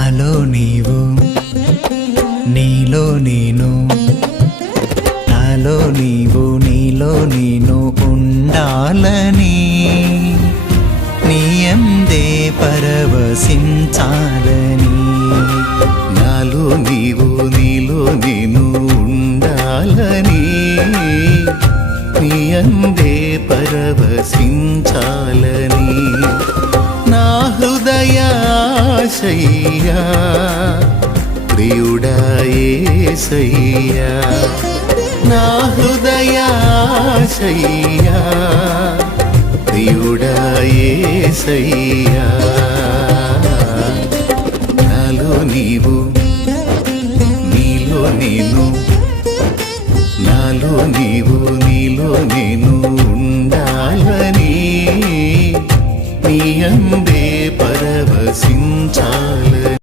నాలో నీవు నీలో నేను, నాలో నీవు నీలో నేను ఉండాలని, నీయందే పరవశించాలని. నాలో నీవు నీలో నేను ఉండాలని, నీయందే పరవశించాలని. నా హృదయాశయ్యా ప్రియుడా యేసయ్యా, నా హృదయాశయ్యా ప్రియుడా యేసయ్యా. నాలో నీవు నీలో నేను, నాలో నీవు నీలో నేను ఉండాలని, నీయందే